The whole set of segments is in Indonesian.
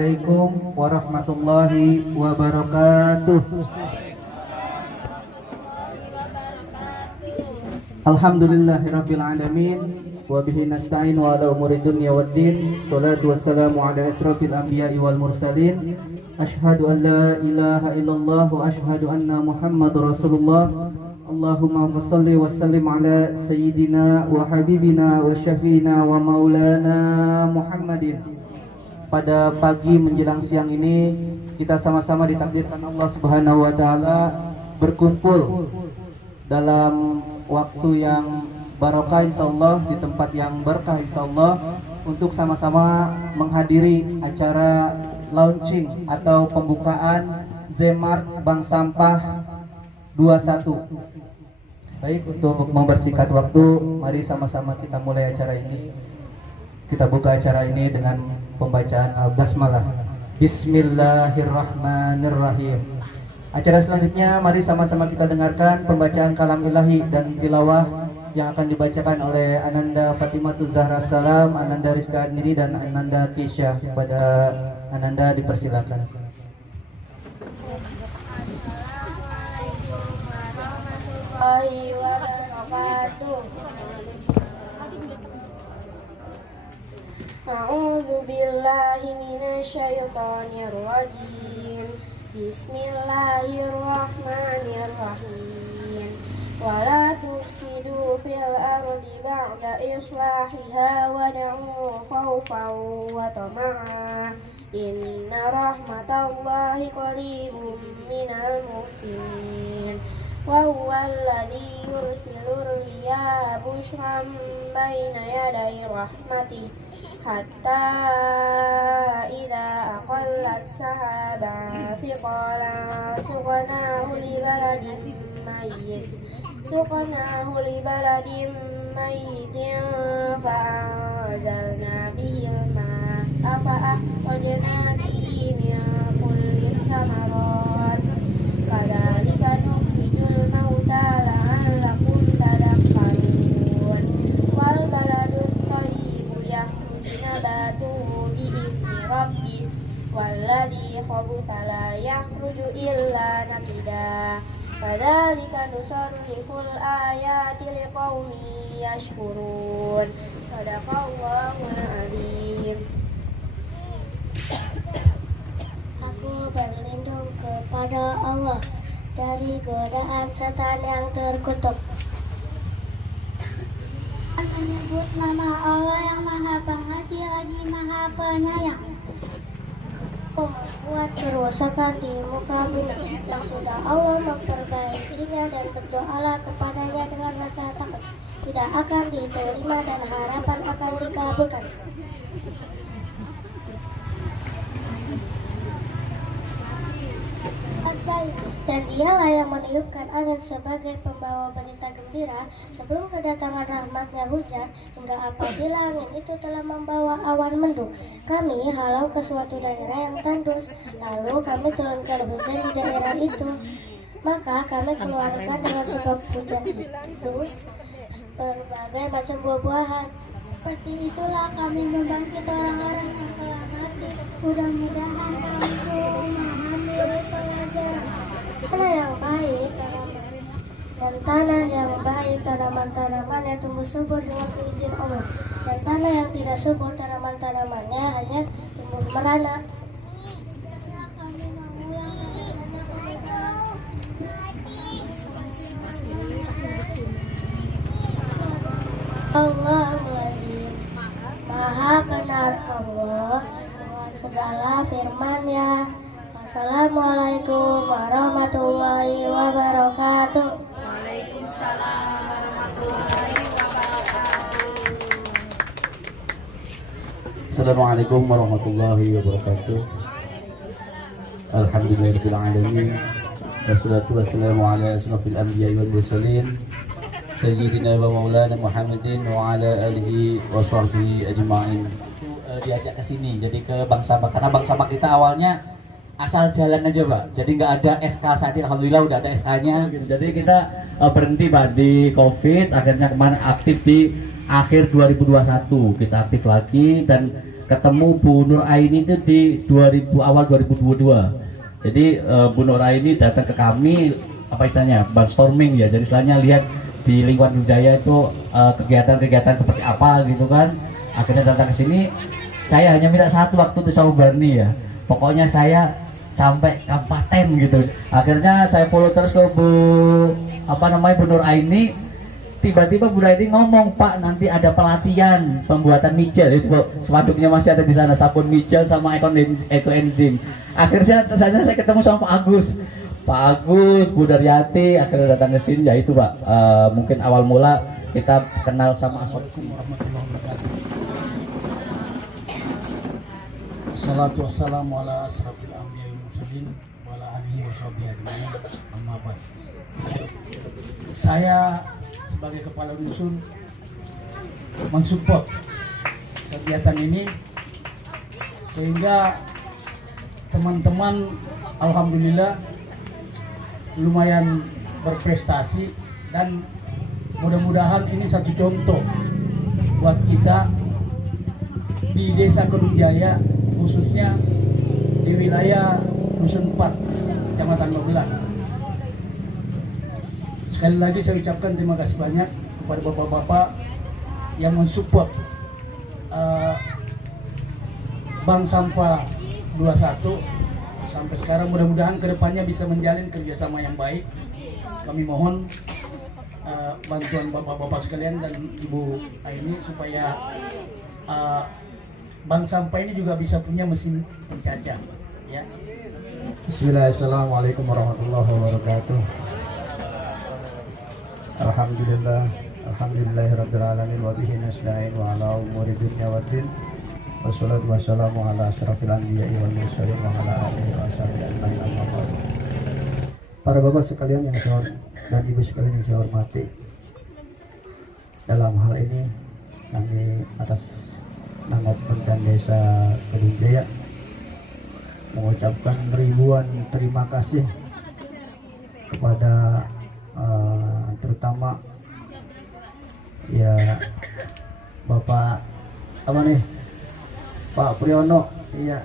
Assalamualaikum warahmatullahi wabarakatuh. Alhamdulillahirabbil alamin wa bihi nasta'in wa ala umuri dunya waddin. Shalatu wassalamu ala asrofil anbiya'i wal mursalin. Asyhadu an la ilaha illallah wa asyhadu anna Muhammadar Rasulullah. Allahumma shalli wa sallim ala sayyidina wa habibina wa syafiina wa maulana Muhammadin. Pada pagi menjelang siang ini kita sama-sama ditakdirkan Allah Subhanahu wa taala berkumpul dalam waktu yang barokah insyaallah, di tempat yang berkah insyaallah, untuk sama-sama menghadiri acara launching atau pembukaan Zemart Bank Sampah 21. Baik, untuk mempersingkat waktu, mari sama-sama kita mulai acara ini. Kita buka acara ini dengan pembacaan Basmalah. Bismillahirrahmanirrahim. Acara selanjutnya mari sama-sama kita dengarkan pembacaan kalam ilahi dan tilawah yang akan dibacakan oleh Ananda Fatimatu Zahra Salam, Ananda Rizka Admiri dan Ananda Kisha. Kepada Ananda dipersilakan. A'udzu billahi minasyaitonir rajim. Bismillahirrahmanirrahim. Wala tufsidu fil ardi ba'da islahiha wad'u khawfan wa tama'an. Inna rahmatallahi qaribun minal muhsinin. Wa huwa alladhi yursilur riyaha bushran baina yaday rahmatih hatta idza aqallat sahaban thiqalan suqnahu li baladin mayyitin fa'anzalna bihil ma'a fa'akhrajna bihi min kulli thamarat kadzalika nukhrijul mauta la'allakum tadhakkarun. Wal baladut thayyibu yakhruju nabatuhu bi'izni rabbih walladzi khabutha la yakhruju illa nakida. Kadzalika nusarriful ayati liqaumin yashkurun. Shadaqallahul azim. Aku berlindung kepada Allah dari godaan setan yang terkutuk. Menyebut nama Allah yang Maha Pengasih lagi Maha Penyayang. Membuat kerusakan di muka bumi yang sudah Allah memperbaikinya, dan berdoalah kepadanya dengan rasa takut tidak akan diterima dan harapan akan dikabulkan. Dan dialah yang meniupkan angin sebagai pembawa berita gembira sebelum kedatangan rahmatnya hujan, hingga apabila angin itu telah membawa awan mendung, kami halau ke suatu daerah yang tandus, lalu kami turunkan hujan di daerah itu. Maka kami keluarkan dengan sebab hujan itu berbagai macam buah-buahan. Seperti itulah kami membangkit orang-orang yang telah mati. Mudah-mudahan kamu memahami pelajaran. Tanah yang baik dan tanah yang baik tanaman-tanaman yang tumbuh subur dengan seizin Allah, dan tanah yang tidak subur tanaman-tanamannya hanya tumbuh merana. Allahul Maha benar Allah dengan segala firman-Nya. Assalamualaikum warahmatullahi wabarakatuh. Waalaikumsalam warahmatullahi wabarakatuh. Assalamualaikum warahmatullahi wabarakatuh. Alhamdulillahirabbil alamin. Wassalatu wassalamu ala asrofil anbiya'i wal mursalin Sayyidina wa maulana Muhammadin wa ala alihi wa sahbihi ajma'in. Diajak ke sini, jadi ke Bank Sampah, karena Bank Sampah kita awalnya asal jalan aja Pak, jadi nggak ada SK saat ini. Alhamdulillah udah ada SK-nya. Jadi kita berhenti Pak di COVID, akhirnya kemarin aktif di akhir 2021 kita aktif lagi, dan ketemu Bu Nur Aini itu di awal 2022. Jadi Bu Nur Aini datang ke kami, apa istilahnya, brainstorming ya. Jadi istilahnya lihat di lingkungan Jaya itu kegiatan-kegiatan seperti apa gitu kan. Akhirnya datang ke sini. Saya hanya minta satu waktu itu sama Barni ya. Pokoknya saya sampai kabupaten gitu. Akhirnya saya follow terus ke Bu Nur Aini. Tiba-tiba Bu Aini ngomong, Pak, nanti ada pelatihan pembuatan micel itu, sepanduknya masih ada di sana, sabun micel sama ekoenzim. Akhirnya saya ketemu sama Pak Agus, Bu Daryati, akhirnya datang ke sini. Ya itu Pak, mungkin awal mula kita kenal sama Assalamualaikum warahmatullahi wabarakatuh. Salatu wassalamu ala asrafil anbiya'i wal mursalin wa ala alihi wa sahbihi ajma'in. Amma ba'd. Saya sebagai kepala dusun mensupport kegiatan ini sehingga teman-teman alhamdulillah lumayan berprestasi, dan mudah-mudahan ini satu contoh buat kita di Desa Kedung Jaya, khususnya di wilayah Dusun 4, Kecamatan Magelang. Sekali lagi saya ucapkan terima kasih banyak kepada bapak-bapak yang mensupport Bank Sampah 21 sampai sekarang. Mudah-mudahan kedepannya bisa menjalin kerjasama yang baik. Kami mohon bantuan bapak-bapak sekalian dan Ibu Aini supaya Bank Sampah ini juga bisa punya mesin pencacah, ya. Bismillahirrahmanirrahim. Assalamualaikum warahmatullahi wabarakatuh. Alhamdulillahirabbil alamin wa bihi nasta'in wa ala umuri dunya waddin. Wassalatu wassalamu ala asyrafil anbiya'i wal mursalin wa ala alihi wa sahbihi ajma'in. Amma ba'd. Para bapak sekalian yang saya dan ibu sekalian yang saya hormati, dalam hal ini kami atas nama Pemerintahan Desa Kedung Jaya mengucapkan ribuan terima kasih kepada terutama ya Bapak Pak Priyono, ya,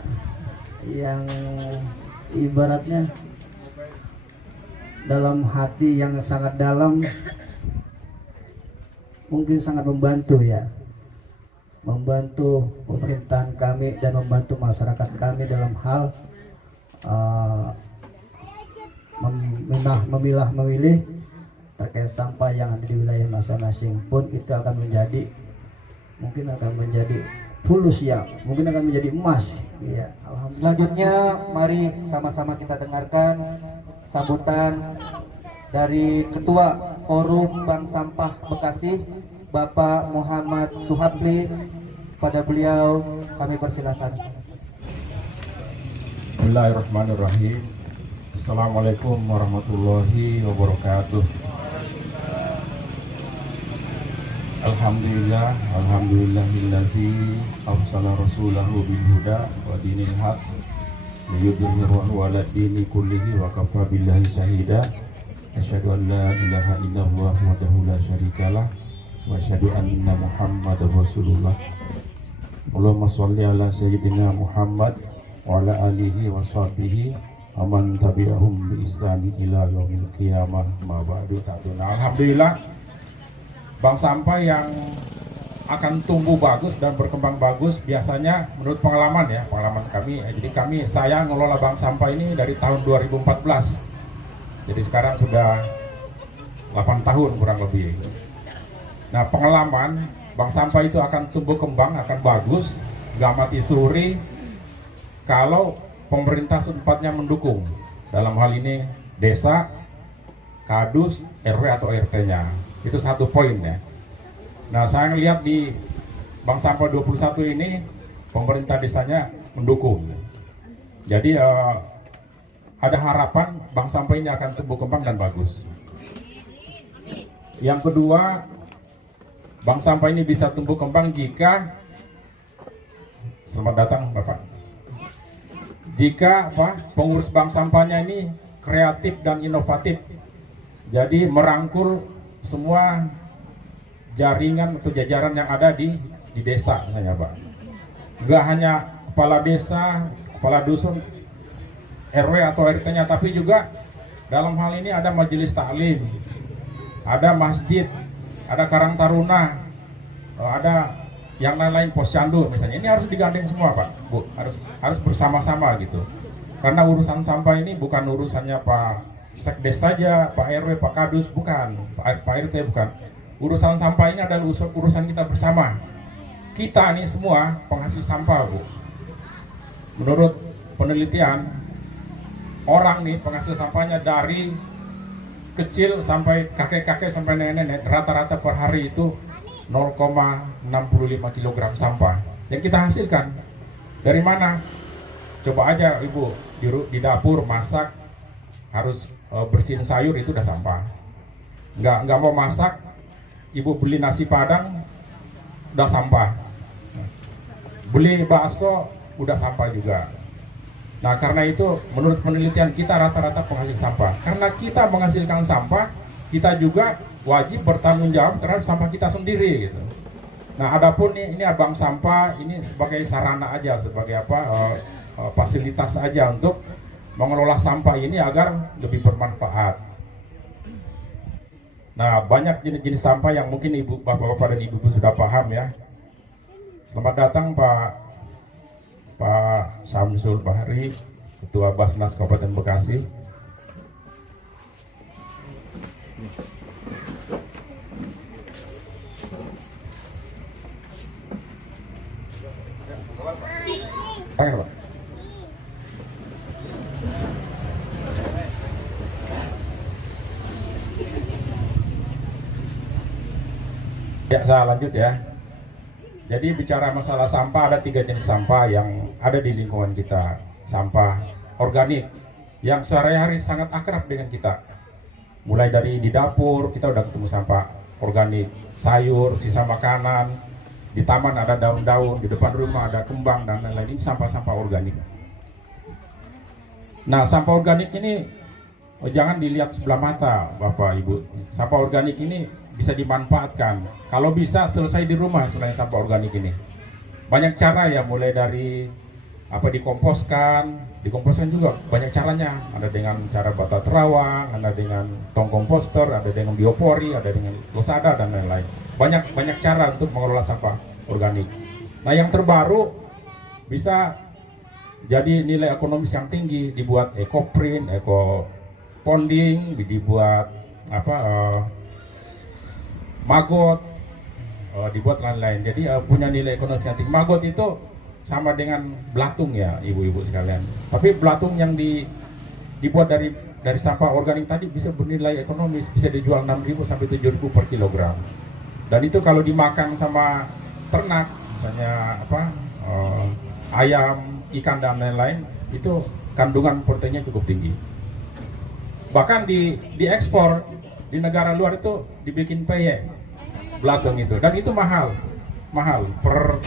yang ibaratnya dalam hati yang sangat dalam mungkin sangat membantu pemerintahan kami dan membantu masyarakat kami dalam hal memilih terkait sampah yang ada di wilayah masing-masing. Pun itu akan menjadi fulus, ya, mungkin akan menjadi emas, ya. Selanjutnya mari sama-sama kita dengarkan sambutan dari Ketua Forum Bank Sampah Bekasi, Bapak Muhammad Suhapli. Pada beliau kami persilakan. Bismillahirrahmanirrahim. Assalamualaikum warahmatullahi wabarakatuh. Alhamdulillahilladzi arsala rasulahu bil huda wa dinil haq liyudhhirahu 'ala dini kullihi wa kafa billahi shahida. Asyhadu an la ilaha illallah wahdahu la syarikalah wa asyhadu anna Muhammadar Rasulullah. Allahumma shalli ala sayyidina Muhammad wa ala alihi wa sahbihi wa man tabi'ahum bi ihsani ila yaumil qiyamah. Ma ba'du. Alhamdulillah, bank sampah yang akan tumbuh bagus dan berkembang bagus biasanya menurut pengalaman kami. Jadi saya ngelola bank sampah ini dari tahun 2014. Jadi sekarang sudah 8 tahun kurang lebih. Nah, pengalaman bank sampah itu akan tumbuh kembang, akan bagus, nggak mati suri kalau pemerintah tempatnya mendukung. Dalam hal ini desa, kadus, RW atau RT-nya. Itu satu poin ya. Nah, saya lihat di Bank Sampah 21 ini pemerintah desanya mendukung. Jadi ada harapan bank sampah ini akan tumbuh kembang dan bagus. Yang kedua, bank sampah ini bisa tumbuh kembang jika, selamat datang Bapak, jika pengurus bank sampahnya ini kreatif dan inovatif. Jadi merangkul semua jaringan atau jajaran yang ada di desa misalnya Pak. Nggak hanya kepala desa, kepala dusun, RW atau RT-nya, tapi juga dalam hal ini ada majelis taklim, ada masjid, ada Karang Taruna, ada yang lain-lain, posyandu misalnya. Ini harus digandeng semua Pak, Bu, harus bersama-sama gitu. Karena urusan sampah ini bukan urusannya Pak Sekdes saja, Pak RW, Pak Kadus, bukan, Pak RT bukan. Urusan sampah ini adalah urusan kita bersama. Kita nih semua penghasil sampah, Bu. Menurut penelitian, orang nih penghasil sampahnya dari kecil sampai kakek-kakek sampai nenek-nenek, rata-rata per hari itu 0,65 kg sampah yang kita hasilkan. Dari mana? Coba aja Ibu di dapur masak, harus bersihin sayur, itu udah sampah. Nggak mau masak, Ibu beli nasi padang, udah sampah. Beli bakso, udah sampah juga. Nah karena itu menurut penelitian kita rata-rata penghasil sampah. Karena kita menghasilkan sampah, kita juga wajib bertanggung jawab terhadap sampah kita sendiri gitu. Nah adapun ini abang sampah ini sebagai sarana aja, sebagai fasilitas aja untuk mengelola sampah ini agar lebih bermanfaat. Nah banyak jenis-jenis sampah yang mungkin ibu, bapak-bapak dan ibu-ibu sudah paham ya. Selamat datang Pak Samsul Bahri, Ketua Basnas Kabupaten Bekasi. Pak. Ya, saya lanjut ya. Jadi bicara masalah sampah, ada 3 jenis sampah yang ada di lingkungan kita. Sampah organik yang sehari-hari sangat akrab dengan kita. Mulai dari di dapur kita udah ketemu sampah organik, sayur, sisa makanan, di taman ada daun-daun, di depan rumah ada kembang dan lain-lain. Ini sampah-sampah organik. Nah, sampah organik ini jangan dilihat sebelah mata, Bapak Ibu. Sampah organik ini bisa dimanfaatkan. Kalau bisa selesai di rumah sebenarnya sampah organik ini. Banyak cara ya, mulai dari dikomposkan juga banyak caranya. Ada dengan cara bata terawang, ada dengan tong komposter, ada dengan biopori, ada dengan losada dan lain-lain. Banyak cara untuk mengelola sampah organik. Nah, yang terbaru bisa jadi nilai ekonomis yang tinggi, dibuat ekoprint, ekoponding, dibuat magot, dibuat lain-lain. Jadi punya nilai ekonomi yang tinggi. Magot itu sama dengan belatung ya ibu-ibu sekalian. Tapi belatung yang dibuat dari sampah organik tadi bisa bernilai ekonomis, bisa dijual 6.000 sampai 7.000 per kilogram. Dan itu kalau dimakan sama ternak, misalnya ayam, ikan dan lain-lain, itu kandungan proteinnya cukup tinggi. Bahkan diekspor di negara luar itu dibikin peyek belatung itu, dan itu mahal per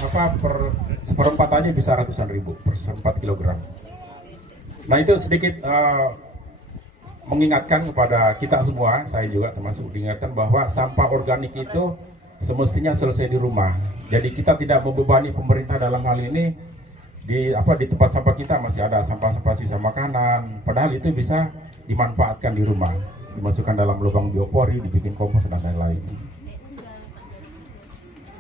seperempat aja bisa ratusan ribu per 4 kilogram. Nah itu sedikit mengingatkan kepada kita semua, saya juga termasuk diingatkan bahwa sampah organik itu semestinya selesai di rumah. Jadi kita tidak membebani pemerintah dalam hal ini. Di tempat sampah kita masih ada sampah-sampah sisa makanan, padahal itu bisa dimanfaatkan di rumah, dimasukkan dalam lubang biopori, dibikin kompos dan lain-lain.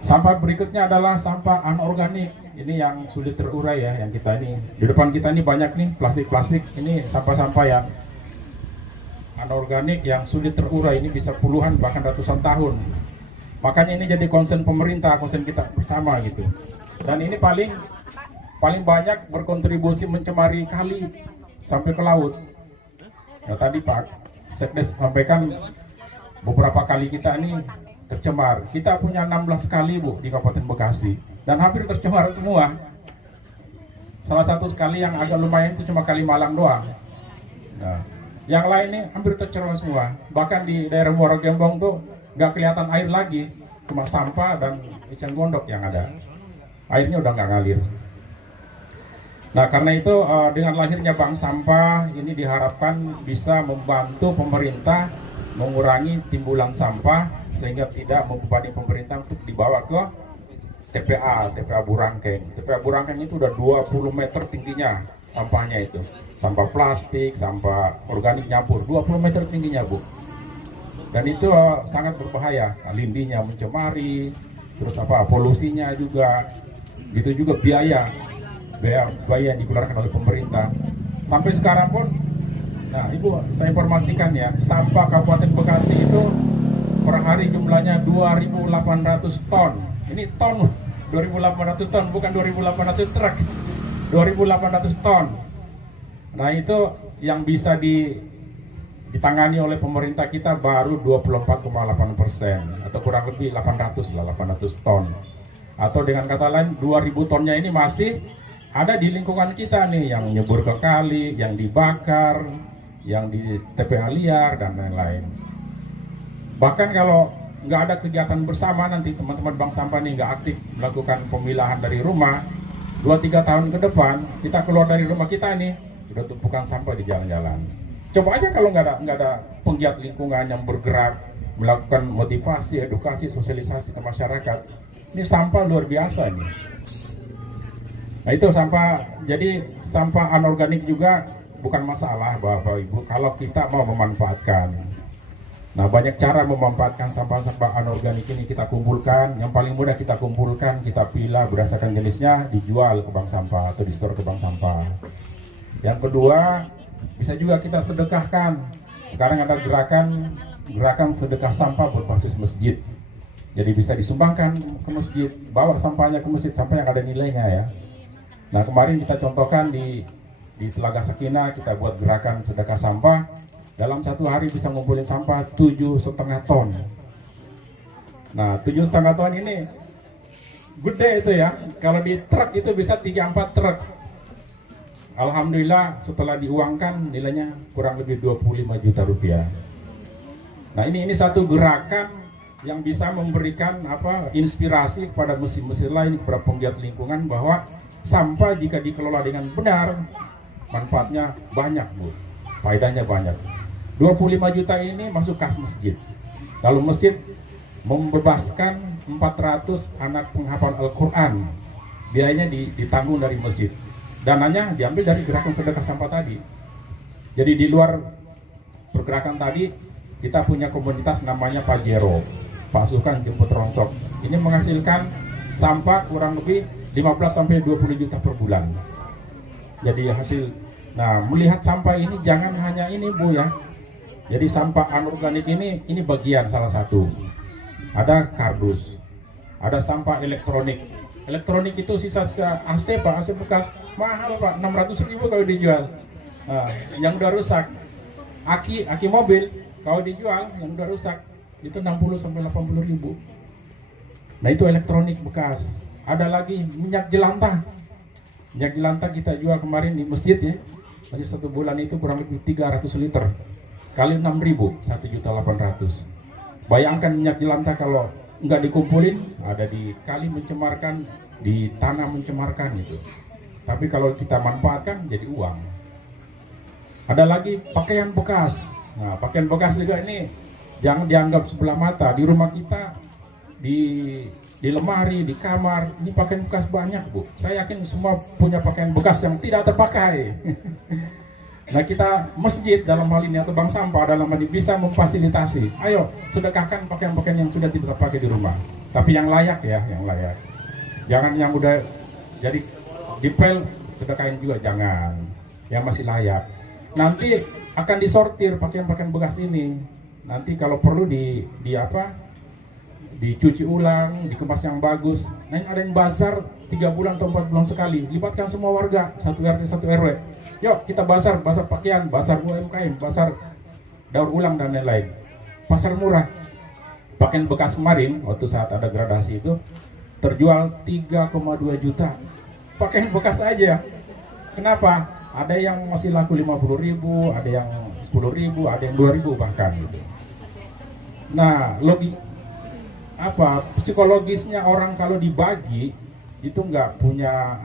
Sampah berikutnya adalah sampah anorganik. Ini yang sulit terurai ya, yang kita ini di depan kita ini banyak nih plastik-plastik. Ini sampah-sampah yang anorganik yang sulit terurai, ini bisa puluhan bahkan ratusan tahun. Makanya ini jadi concern pemerintah, concern kita bersama gitu. Dan ini paling banyak berkontribusi mencemari kali sampai ke laut. Nah, tadi Pak Sekdes sampaikan beberapa kali kita ini tercemar. Kita punya 16 kali Bu di Kabupaten Bekasi dan hampir tercemar semua. Salah satu sekali yang agak lumayan itu cuma Kali Malang doang. Nah, yang lain ini hampir tercemar semua. Bahkan di daerah Muara Gembong tuh nggak kelihatan air lagi, cuma sampah dan eceng gondok yang ada. Airnya udah nggak ngalir. Nah karena itu dengan lahirnya bank sampah ini diharapkan bisa membantu pemerintah mengurangi timbulan sampah sehingga tidak membebani pemerintah untuk dibawa ke TPA Burangkeng. TPA Burangkeng itu udah 20 meter tingginya sampahnya itu. Sampah plastik, sampah organik nyampur, 20 meter tingginya, Bu. Dan itu sangat berbahaya. Lindinya mencemari, terus polusinya juga. Gitu juga biaya yang dikeluarkan oleh pemerintah. Sampai sekarang pun, nah Ibu, saya informasikan ya, sampah Kabupaten Bekasi itu per hari jumlahnya 2.800 ton. Ini ton, 2.800 ton, bukan 2.800 truk, 2.800 ton. Nah itu yang bisa ditangani oleh pemerintah kita baru 24,8%, atau kurang lebih 800 ton. Atau dengan kata lain 2.000 tonnya ini masih ada di lingkungan kita nih, yang nyebur ke kali, yang dibakar, yang di TPA liar dan lain-lain. Bahkan kalau nggak ada kegiatan bersama, nanti teman-teman bank sampah nih nggak aktif melakukan pemilahan dari rumah, 2-3 tahun ke depan kita keluar dari rumah kita nih udah tumpukan sampah di jalan-jalan. Coba aja kalau nggak ada penggiat lingkungan yang bergerak melakukan motivasi, edukasi, sosialisasi ke masyarakat. Ini sampah luar biasa ini. Nah itu sampah, jadi sampah anorganik juga bukan masalah Bapak Ibu kalau kita mau memanfaatkan. Nah banyak cara memanfaatkan sampah-sampah anorganik ini kita kumpulkan. Yang paling mudah kita kumpulkan, kita pilah berdasarkan jenisnya, dijual ke bank sampah atau di store ke bank sampah. Yang kedua, bisa juga kita sedekahkan. Sekarang ada gerakan sedekah sampah berbasis masjid. Jadi bisa disumbangkan ke masjid, bawa sampahnya ke masjid, sampah yang ada nilainya ya. Nah kemarin kita contohkan di Telaga Sakinah, kita buat gerakan sedekah sampah. Dalam satu hari bisa ngumpulin sampah 7,5 ton. Nah 7,5 ton ini gede itu ya. Kalau di truk itu bisa 3-4 truk. Alhamdulillah setelah diuangkan nilainya kurang lebih 25 juta rupiah. Nah ini satu gerakan yang bisa memberikan inspirasi kepada mesin-mesin lain, kepada penggiat lingkungan, bahwa sampah jika dikelola dengan benar manfaatnya banyak Bu, faedahnya banyak. 25 juta ini masuk kas masjid. Kalau masjid membebaskan 400 anak penghafal Al-Quran, biayanya ditanggung dari masjid. Dananya diambil dari gerakan sedekah sampah tadi. Jadi di luar pergerakan tadi kita punya komunitas namanya Pajero, Pasukan Jemput Rongsok. Ini menghasilkan sampah kurang lebih 15-20 juta per bulan. Jadi hasil, nah melihat sampah ini jangan hanya ini Bu ya. Jadi sampah anorganik ini bagian salah satu. Ada kardus, ada sampah elektronik. Elektronik itu sisa AC Pak, AC bekas mahal Pak, 600.000 kalau dijual. Nah, yang udah rusak, aki mobil kalau dijual yang udah rusak itu 60-80.000. Nah itu elektronik bekas. Ada lagi minyak jelantah. Minyak jelantah kita jual kemarin di masjid ya. Masih 1 bulan itu kurang lebih 300 liter. Kali 6.000, 1.800.000. Bayangkan minyak jelantah kalau nggak dikumpulin, ada di kali mencemarkan, di tanah mencemarkan itu. Tapi kalau kita manfaatkan jadi uang. Ada lagi pakaian bekas. Nah pakaian bekas juga ini jangan dianggap sebelah mata. Di rumah kita, di lemari, di kamar, ini pakaian bekas banyak Bu. Saya yakin semua punya pakaian bekas yang tidak terpakai. Nah kita masjid dalam hal ini atau bank sampah dalam hal ini bisa memfasilitasi. Ayo sedekahkan pakaian-pakaian yang sudah tidak terpakai di rumah. Tapi yang layak ya, yang layak. Jangan yang udah jadi dipel sedekahin juga, jangan. Yang masih layak. Nanti akan disortir pakaian-pakaian bekas ini. Nanti kalau perlu dicuci ulang, dikemas yang bagus. Nah ada yang bazar 3 bulan atau 4 bulan sekali. Libatkan semua warga, 1 RT 1 RW. Yuk kita bazar pakaian, bazar UMKM, bazar daur ulang dan lain-lain. Pasar murah. Pakaian bekas kemarin waktu saat ada gradasi itu terjual 3,2 juta. Pakaian bekas aja. Kenapa? Ada yang masih laku 50.000, ada yang 10.000, ada yang 2.000 bahkan gitu. Nah, psikologisnya orang kalau dibagi itu nggak punya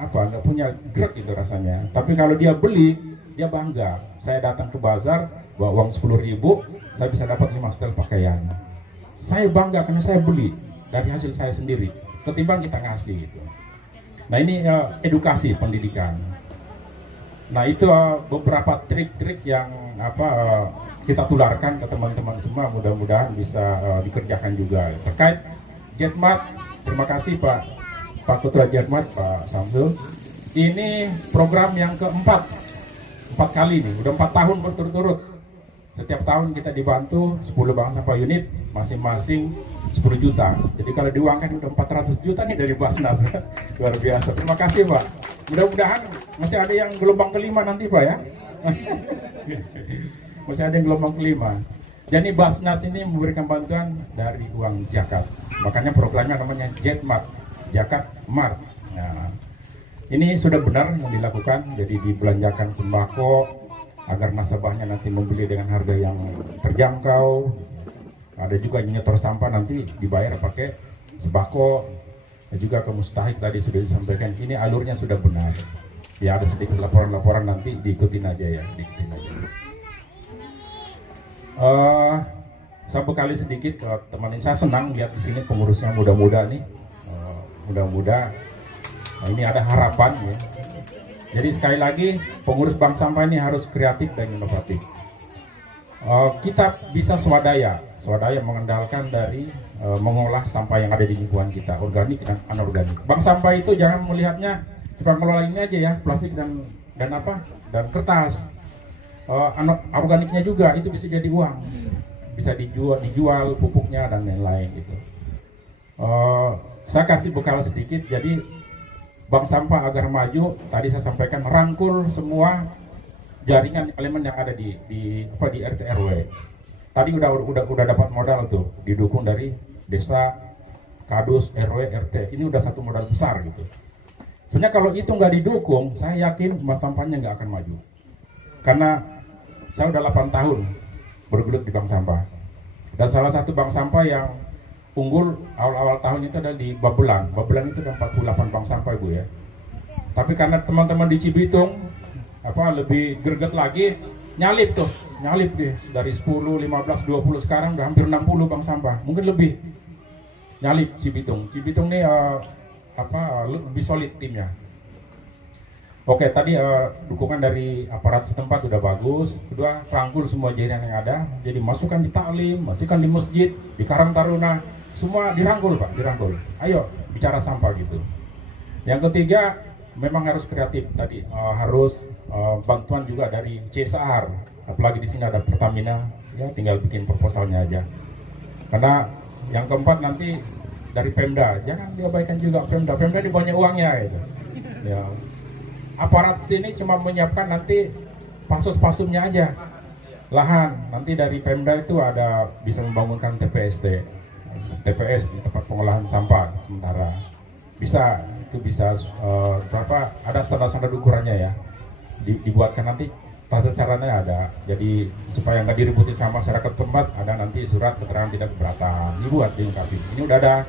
gerak gitu rasanya. Tapi kalau dia beli, dia bangga. Saya datang ke bazar bawa uang 10.000, saya bisa dapat 5 setel pakaian. Saya bangga karena saya beli dari hasil saya sendiri. ketimbang kita ngasih gitu. Nah ini edukasi pendidikan. Nah itu beberapa trik-trik yang kita tularkan ke teman-teman semua, mudah-mudahan bisa dikerjakan juga. Terkait Jetmat, terima kasih Pak Ketua Jetmat, Pak Samsul. Ini program yang keempat, 4 kali nih, udah 4 tahun berturut-turut. Setiap tahun kita dibantu 10 bank sampah unit, masing-masing 10 juta. Jadi kalau diuangkan udah 400 juta nih dari Basnas. Luar biasa. Terima kasih Pak. Mudah-mudahan masih ada yang gelombang kelima nanti Pak ya. Masih ada yang gelombang kelima. Jadi Basnas ini memberikan bantuan dari uang zakat. Makanya programnya namanya Jetmat, Zakat Mart. Nah, ini sudah benar yang dilakukan. Jadi dibelanjakan sembako agar nasabahnya nanti membeli dengan harga yang terjangkau. Ada juga nyetor sampah nanti dibayar pakai sembako. Dan juga ke mustahik tadi sudah disampaikan. Ini alurnya sudah benar. Ya ada sedikit laporan-laporan nanti diikutin aja ya, diikutin aja. Saya bekali sedikit teman ini. Saya senang lihat di sini pengurusnya muda-muda nih, muda-muda. Nah, ini ada harapan ya. Jadi sekali lagi pengurus bank sampah ini harus kreatif dan inovatif. Kita bisa swadaya mengandalkan dari mengolah sampah yang ada di lingkungan kita, organik dan anorganik. Bank sampah itu jangan melihatnya cuma mengelola ini aja ya, plastik dan kertas. Organiknya juga itu bisa jadi uang, bisa dijual pupuknya dan lain-lain gitu. Saya kasih bekal sedikit. Jadi bank sampah agar maju, tadi saya sampaikan rangkul semua jaringan elemen yang ada di RT RW. Tadi udah dapat modal tuh, didukung dari desa, kadus, RW, RT. Ini udah satu modal besar gitu. Sebenarnya kalau itu nggak didukung, saya yakin bank sampahnya nggak akan maju. Karena saya udah 8 tahun bergelut di bank sampah. Dan salah satu bank sampah yang unggul awal-awal tahun itu ada di Babelan. Babelan itu ada 48 bank sampah Bu ya. Tapi karena teman-teman di Cibitung lebih greget lagi, nyalip dia dari 10, 15, 20 sekarang udah hampir 60 bank sampah, mungkin lebih. Nyalip Cibitung. Cibitung nih lebih solid timnya. Oke, tadi dukungan dari aparat setempat sudah bagus. Kedua, rangkul semua jaringan yang ada. Jadi masukkan di taklim, masukkan di masjid, di Karang Taruna, semua dirangkul Pak, dirangkul. Ayo bicara sampah gitu. Yang ketiga, memang harus kreatif tadi, harus bantuan juga dari CSR. Apalagi di sini ada Pertamina, ya tinggal bikin proposalnya aja. Karena yang keempat nanti dari Pemda, jangan diabaikan juga Pemda. Pemda di banyak uangnya gitu. Ya. Aparat sini cuma menyiapkan nanti pasus-pasumnya aja, lahan. Nanti dari Pemda itu ada bisa membangunkan TPS di tempat pengolahan sampah sementara. Bisa berapa? Ada standar-standar ukurannya ya. Dibuatkan nanti tata caranya ada. Jadi supaya nggak diributi sama masyarakat tempat, ada nanti surat keterangan tidak keberatan. Dibuat dilengkapi. Ini udah ada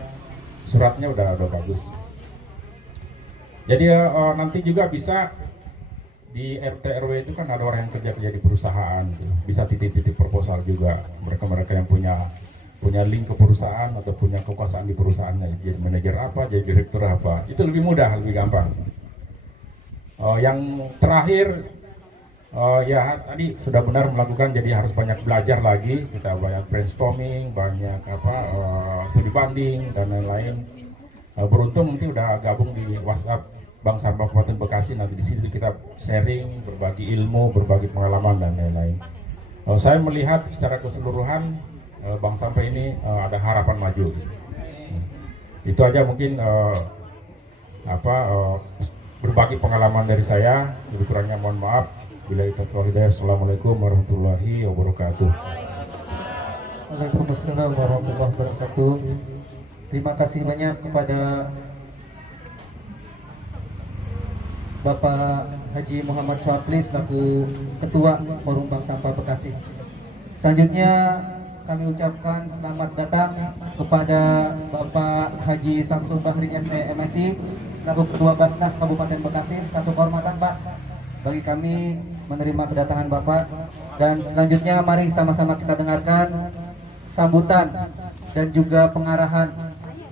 suratnya, udah bagus. Jadi nanti juga bisa di RT RW itu kan ada orang yang kerja di perusahaan, gitu. Bisa titip-titip proposal juga. Mereka yang punya link ke perusahaan atau punya kekuasaan di perusahaannya, jadi manajer apa, jadi direktur apa, itu lebih mudah, lebih gampang. Yang terakhir ya tadi sudah benar melakukan, jadi harus banyak belajar lagi. Kita banyak brainstorming, banyak studi banding dan lain-lain. Beruntung nanti udah gabung di WhatsApp Bank Sampah Kabupaten Bekasi. Nanti di situ kita sharing, berbagi ilmu, berbagi pengalaman dan lain-lain. Saya melihat secara keseluruhan Bank Sampah ini ada harapan maju. Itu aja mungkin berbagi pengalaman dari saya. Lebih kurangnya mohon maaf. Bila itu hidayah. Assalamualaikum warahmatullahi wabarakatuh. Waalaikumsalam warahmatullahi wabarakatuh. Terima kasih banyak kepada Bapak Haji Muhammad Syafli selaku Ketua Forum Bank Sampah Bekasi. Selanjutnya kami ucapkan selamat datang kepada Bapak Haji Samsul Bahri SMSI selaku Ketua Basnas Kabupaten Bekasi. Satu kehormatan Pak bagi kami menerima kedatangan Bapak. Dan selanjutnya mari sama-sama kita dengarkan sambutan dan juga pengarahan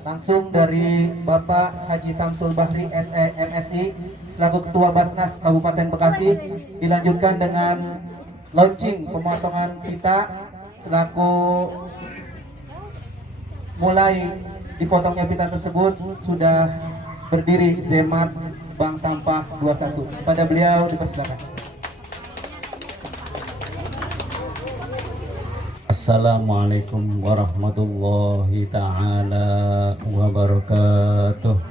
langsung dari Bapak Haji Samsul Bahri SE MSI selaku Ketua Basnas Kabupaten Bekasi, dilanjutkan dengan launching pemotongan kita selaku mulai dipotongnya pita tersebut sudah berdiri Zemat Bank Sampah 21. Pada beliau dipersilakan. Assalamualaikum warahmatullahi ta'ala wabarakatuh.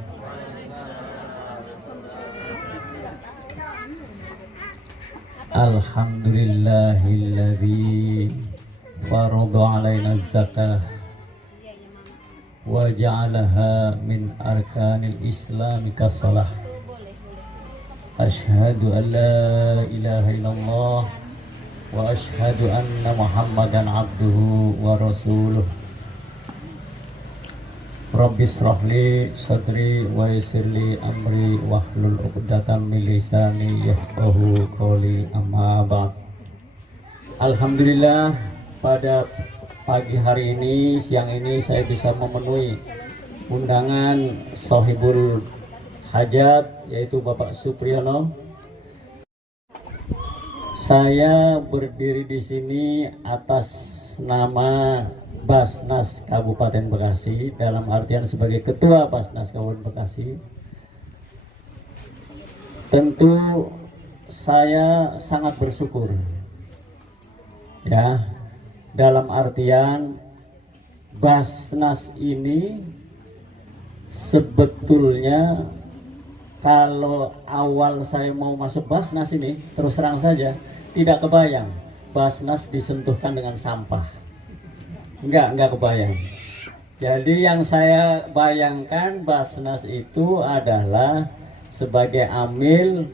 Alhamdulillahilladzi farada alaina zakah wa ja'alaha min arkanil islami kasalah. Asyhadu an la ilaha illallah wa ashhadu anna Muhammadan abduhu wa rasuluh. Rabbi shrah li sadri wa yassir li amri wahlul 'uqdatam min lisani yafqahu qawli, amma ba'd. Alhamdulillah, pada pagi hari ini, siang ini saya bisa memenuhi undangan sahibul hajat, yaitu Bapak Supriyono. Saya berdiri di sini atas nama Basnas Kabupaten Bekasi, dalam artian sebagai Ketua Basnas Kabupaten Bekasi. Tentu saya sangat bersyukur, ya, dalam artian Basnas ini sebetulnya kalau awal saya mau masuk Basnas ini, terus terang saja tidak kebayang Basnas disentuhkan dengan sampah. Enggak kebayang. Jadi yang saya bayangkan Basnas itu adalah sebagai amil,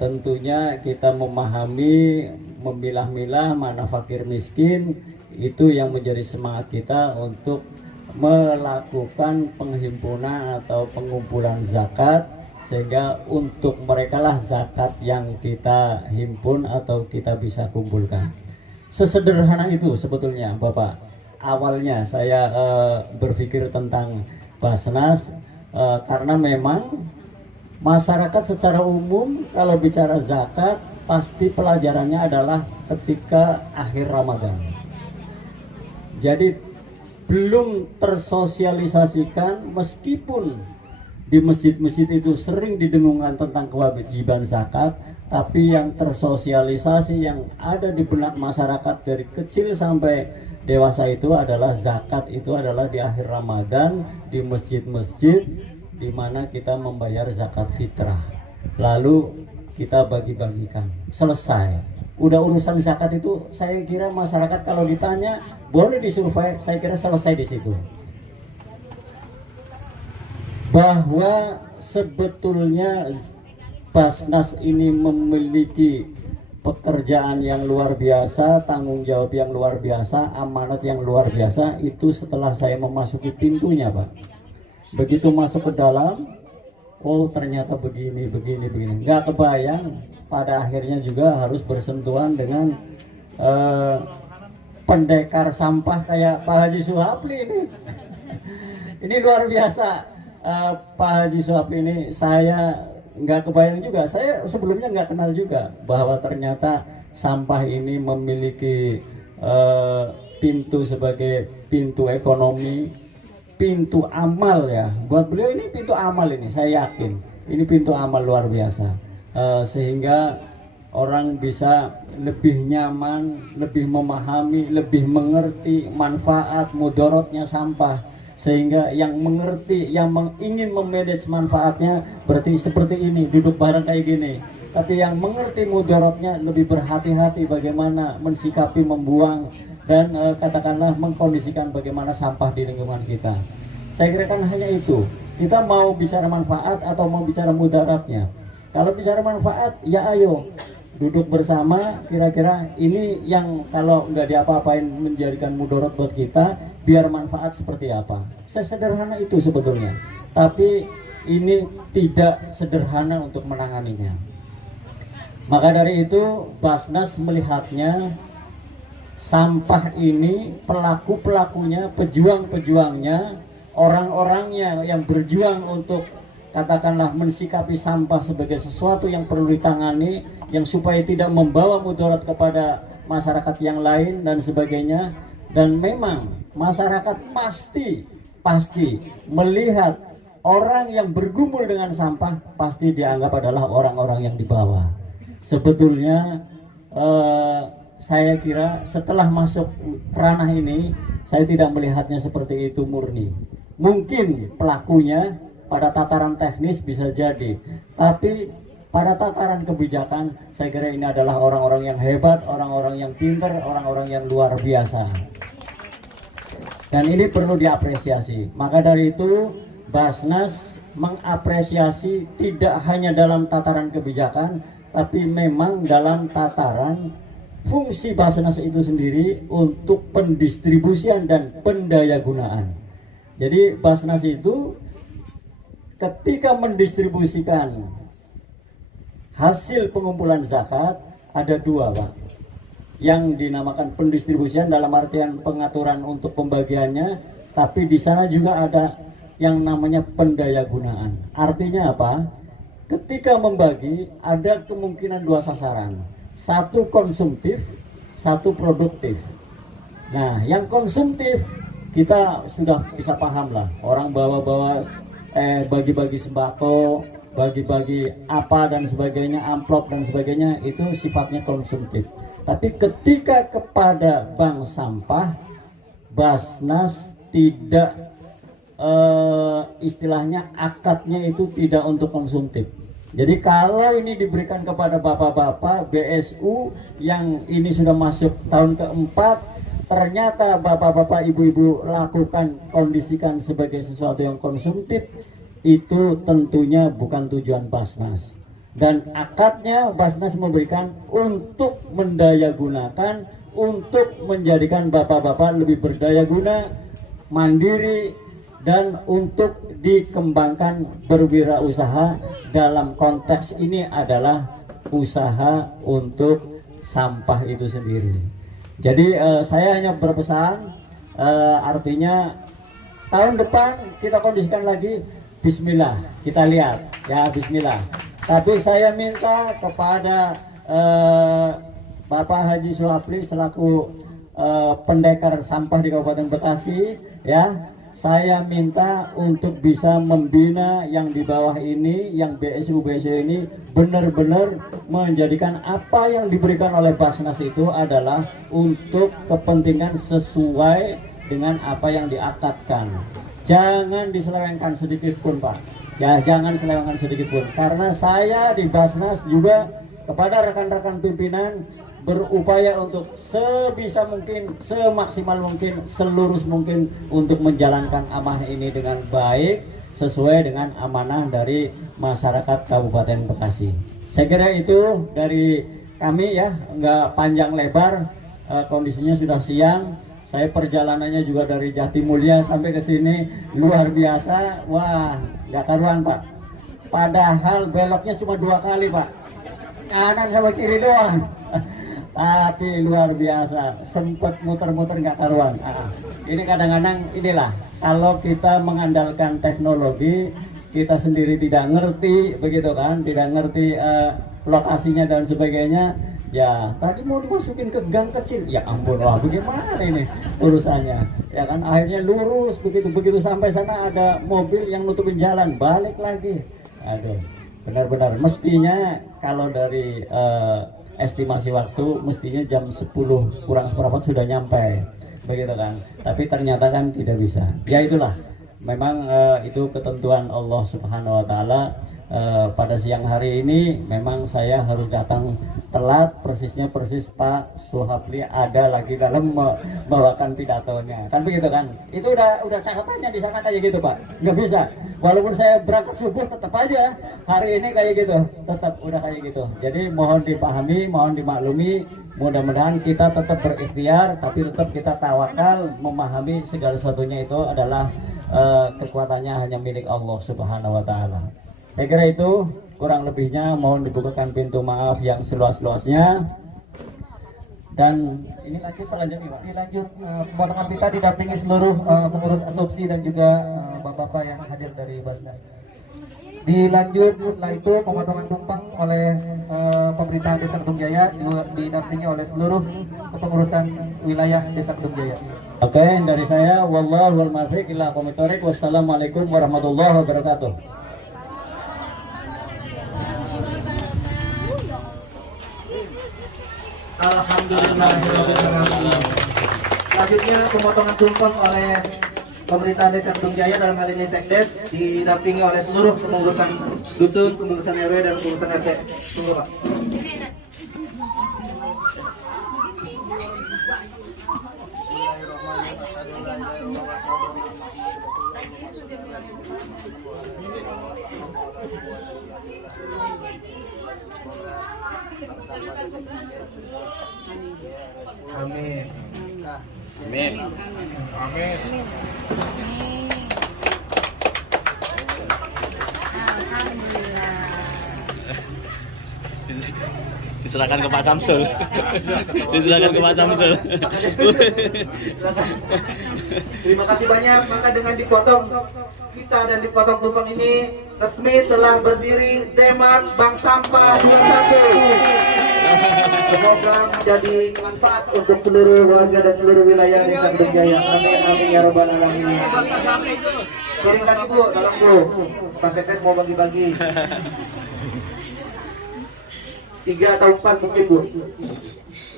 tentunya kita memahami, memilah-milah mana fakir miskin, itu yang menjadi semangat kita untuk melakukan penghimpunan atau pengumpulan zakat, sehingga untuk mereka lah zakat yang kita himpun atau kita bisa kumpulkan. Sesederhana itu sebetulnya Bapak. Awalnya saya berpikir tentang Basnas karena memang masyarakat secara umum kalau bicara zakat pasti pelajarannya adalah ketika akhir Ramadan. Jadi belum tersosialisasikan, meskipun di masjid-masjid itu sering didengungkan tentang kewajiban zakat, tapi yang tersosialisasi, yang ada di benak masyarakat dari kecil sampai dewasa itu adalah zakat itu adalah di akhir Ramadan, di masjid-masjid di mana kita membayar zakat fitrah, lalu kita bagi-bagikan, selesai. Udah urusan zakat itu saya kira masyarakat kalau ditanya boleh disurvei, saya kira selesai di situ. Bahwa sebetulnya Basnas ini memiliki pekerjaan yang luar biasa, tanggung jawab yang luar biasa, amanat yang luar biasa, itu setelah saya memasuki pintunya, Pak. Begitu masuk ke dalam, oh ternyata begini. Nggak kebayang, pada akhirnya juga harus bersentuhan dengan pendekar sampah kayak Pak Haji Suhapli ini. Ini luar biasa. Pak Haji Suhapli ini saya nggak kebayang juga, saya sebelumnya nggak kenal juga bahwa ternyata sampah ini memiliki pintu sebagai pintu ekonomi, pintu amal ya. Buat beliau ini pintu amal, ini saya yakin ini pintu amal luar biasa, sehingga orang bisa lebih nyaman, lebih memahami, lebih mengerti manfaat mudorotnya sampah. Sehingga yang mengerti, yang ingin memanage manfaatnya berarti seperti ini, duduk bareng kayak gini. Tapi yang mengerti mudaratnya lebih berhati-hati bagaimana mensikapi, membuang, dan katakanlah mengkondisikan bagaimana sampah di lingkungan kita. Saya kira kan hanya itu. Kita mau bicara manfaat atau mau bicara mudaratnya. Kalau bicara manfaat, ya ayo duduk bersama, kira-kira ini yang kalau nggak diapa-apain menjadikan mudarat buat kita, biar manfaat seperti apa. Sesederhana itu sebetulnya, tapi ini tidak sederhana untuk menanganinya. Maka dari itu Basnas melihatnya sampah ini, pelaku-pelakunya, pejuang-pejuangnya orang-orangnya yang berjuang untuk katakanlah mensikapi sampah sebagai sesuatu yang perlu ditangani, yang supaya tidak membawa mudarat kepada masyarakat yang lain dan sebagainya. Dan memang masyarakat pasti melihat orang yang bergumul dengan sampah pasti dianggap adalah orang-orang yang di bawah. Sebetulnya saya kira setelah masuk ranah ini, saya tidak melihatnya seperti itu murni. Mungkin pelakunya pada tataran teknis bisa jadi, tapi pada tataran kebijakan saya kira ini adalah orang-orang yang hebat, orang-orang yang pintar, orang-orang yang luar biasa. Dan ini perlu diapresiasi. Maka dari itu Basnas mengapresiasi tidak hanya dalam tataran kebijakan, tapi memang dalam tataran fungsi Basnas itu sendiri untuk pendistribusian dan pendayagunaan. Jadi Basnas itu ketika mendistribusikan hasil pengumpulan zakat ada dua, Pak. Yang dinamakan pendistribusian dalam artian pengaturan untuk pembagiannya, tapi di sana juga ada yang namanya pendayagunaan. Artinya apa? Ketika membagi ada kemungkinan dua sasaran, satu konsumtif, satu produktif. Nah, yang konsumtif kita sudah bisa paham lah, orang bawa-bawa bagi-bagi sembako, bagi-bagi apa dan sebagainya, amplop dan sebagainya, itu sifatnya konsumtif. Tapi ketika kepada bank sampah, Basnas tidak istilahnya akadnya itu tidak untuk konsumtif. Jadi kalau ini diberikan kepada bapak-bapak BSU yang ini sudah masuk tahun keempat, ternyata bapak-bapak ibu-ibu lakukan kondisikan sebagai sesuatu yang konsumtif, itu tentunya bukan tujuan Basnas. Dan akadnya Basnas memberikan untuk mendayagunakan, untuk menjadikan bapak-bapak lebih berdaya guna, mandiri, dan untuk dikembangkan berwirausaha. Dalam konteks ini adalah usaha untuk sampah itu sendiri. Jadi saya hanya berpesan, artinya tahun depan kita kondisikan lagi, bismillah, kita lihat ya, bismillah. Tapi saya minta kepada Bapak Haji Suhapli selaku pendekar sampah di Kabupaten Bekasi, ya, saya minta untuk bisa membina yang di bawah ini, yang BSU ini benar-benar menjadikan apa yang diberikan oleh Basnas itu adalah untuk kepentingan sesuai dengan apa yang diakadkan. Jangan diselewengkan sedikit pun, Pak. Ya, jangan selewengkan sedikit pun. Karena saya di Basnas juga kepada rekan-rekan pimpinan berupaya untuk sebisa mungkin, semaksimal mungkin, selurus mungkin untuk menjalankan amanah ini dengan baik sesuai dengan amanah dari masyarakat Kabupaten Bekasi. Saya kira itu dari kami ya, nggak panjang lebar, kondisinya sudah siang. Saya perjalanannya juga dari Jatimulya sampai ke sini luar biasa. Wah, nggak karuan, Pak. Padahal beloknya cuma 2 kali, Pak. Kanan sama kiri doang. Tapi luar biasa, sempet muter-muter nggak karuan. Ini kadang-kadang inilah, kalau kita mengandalkan teknologi, kita sendiri tidak ngerti, begitu kan, tidak ngerti lokasinya dan sebagainya. Ya, tadi mau dimasukin ke gang kecil, ya ampun, wah bagaimana ini urusannya, ya kan, akhirnya lurus, begitu sampai sana ada mobil yang nutupin jalan, balik lagi. Aduh, benar-benar mestinya kalau dari estimasi waktu mestinya jam 10 kurang seperempat sudah nyampe, begitu kan, tapi ternyata kan tidak bisa. Ya itulah, memang itu ketentuan Allah Subhanahu wa Ta'ala. Pada siang hari ini memang saya harus datang telat, persisnya persis Pak Suhapli ada lagi dalam membawakan pidatonya, kan begitu kan. Itu udah catatannya di sana kayak gitu, Pak, nggak bisa, walaupun saya berangkat subuh tetap aja hari ini kayak gitu, tetap udah kayak gitu. Jadi mohon dipahami, mohon dimaklumi, mudah-mudahan kita tetap berikhtiar, tapi tetap kita tawakal, memahami segala sesuatunya itu adalah kekuatannya hanya milik Allah Subhanahu wa Ta'ala. Saya kira itu, kurang lebihnya mohon dibukakan pintu maaf yang seluas-luasnya. Dan ini lanjut selanjutnya Pak. Dilanjut pemotongan pita didampingi seluruh pengurus asopsi dan juga bapak-bapak yang hadir dari Basnas. Dilanjut setelah itu pemotongan tumpeng oleh pemerintah Desa Kedung Jaya didampingi oleh seluruh kepengurusan wilayah Desa Kedung Jaya. Oke, dari saya wallahul muwaffiq ila aqwamit thoriq. Wassalamualaikum warahmatullahi wabarakatuh. Alhamdulillahirobbilalamin. Selanjutnya pemotongan tumpeng oleh pemerintah Desa Kedung Jaya dalam hal ini Sekdes didampingi oleh seluruh kepengurusan dusun, kepengurusan RW dan kepengurusan RT. Tunggu Pak. Amin. Amin. Amin. Diserahkan ke Pak Samsul. Diserahkan ke Pak Samsul. Terima kasih banyak. Maka dengan dipotong kita dan dipotong tumpeng ini resmi telah berdiri Zemat Bank Sampah 21. Semoga menjadi manfaat untuk seluruh warga dan seluruh wilayah Desa Kedung Jaya. Amin amin ya robbal alamin. Piring lagi Bu, tolong Bu. Pak Sekdes mau bagi-bagi. 3 atau 4 mungkin Bu.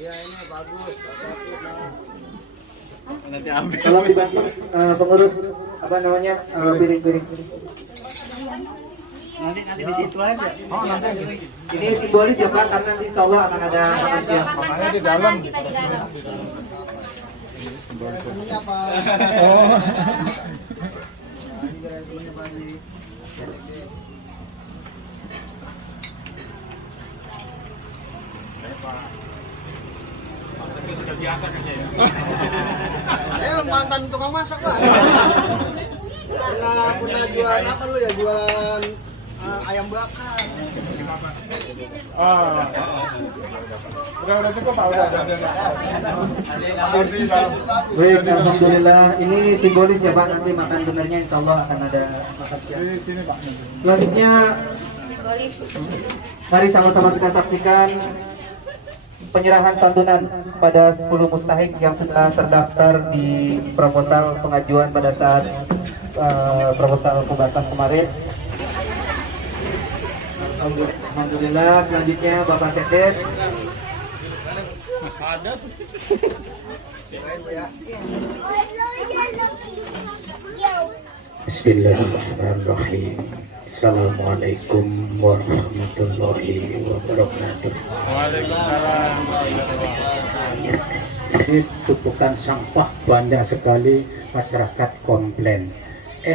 Ya ini bagus. Nanti ambil. Tolong dibantu pengurus apa namanya piring-piring. Nanti di situ aja. Oh, nanti. Ini simbolis ya Pak, karena nanti insya Allah akan ada makan siang. Makanya di dalam kita di dalam. Ini apa? Oh. Ini punya bagi. Sudah biasa kerja ya. Saya mantan tukang masak Pak. Pernah jualan apa lu ya? Jualan ayam bakar. Udah cukup Pak, udah. Baik, alhamdulillah. Ini simbolis ya Pak, nanti makan benernya insya Allah akan ada makan siang. Di sini Pak. Selanjutnya, mari sama-sama kita saksikan penyerahan santunan pada 10 mustahik yang sudah terdaftar di proposal pengajuan pada saat proposal pembahasan kemarin. Alhamdulillah. Selanjutnya Bapak Sekdes. Masih ada tuh. Bismillahirrahmanirrahim. Assalamualaikum warahmatullahi wabarakatuh. Waalaikumsalam. Ini tumpukan sampah banyak sekali, masyarakat komplain.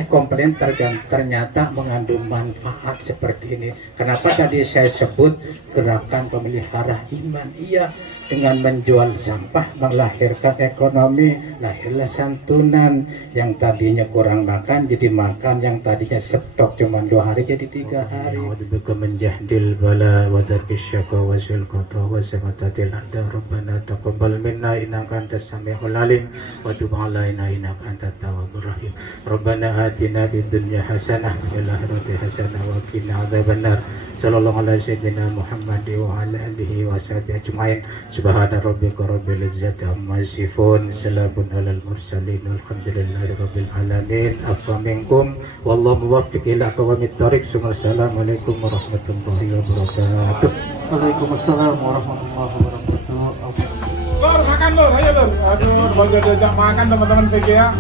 Komplain ternyata mengandung manfaat seperti ini. Kenapa tadi saya sebut gerakan pemelihara iman? Iya, dengan menjual sampah melahirkan ekonomi, lahirlah santunan. Yang tadinya kurang makan jadi makan, yang tadinya stok cuma 2 hari jadi 3 hari. A'udzubika min jahdil bala wa dzarkis syaqwa wa sul qata wa samatatil a'da. Rabbana taqabbal minna innaka antas samiul alim wa tub 'alaina innaka antat tawwabur rahim. Rabbana atina fid dunya hasanah wa fil akhirati hasanah wa qina adzabannar. Sallallahu ala sayyidina Muhammad wa ala alihi wa sahbihi ajma'in. Subhana rabbika rabbil izzati amma yasifun. Salamun alal mursalin. Alhamdulillahi rabbil alamin. Afa minkum wallahu muwaffiq ila aqwamit thoriq. Assalamualaikum warahmatullahi wabarakatuh. Waalaikumsalam warahmatullahi wabarakatuh. Lur, makan Lur, ayo Lur. Aduh, baru diajak makan teman-teman PGA.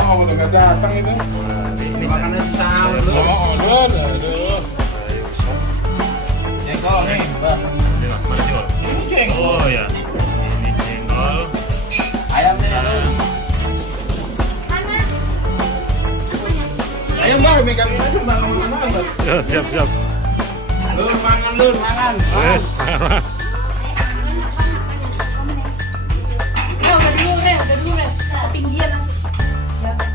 Oh, udah gak datang ini. Ini makannya sama Lur. Oh, Lur. Aduh. Jengkol nih, Mbak. Ini mana jengkol? Jengkol. Oh ya. Ini jengkol. Ayam nih. Ayo Mbak, megangin aja Mbak. Ya, siap. Lur, makan Lur, makan. Udah dulu deh. Ketinggian. Dadah.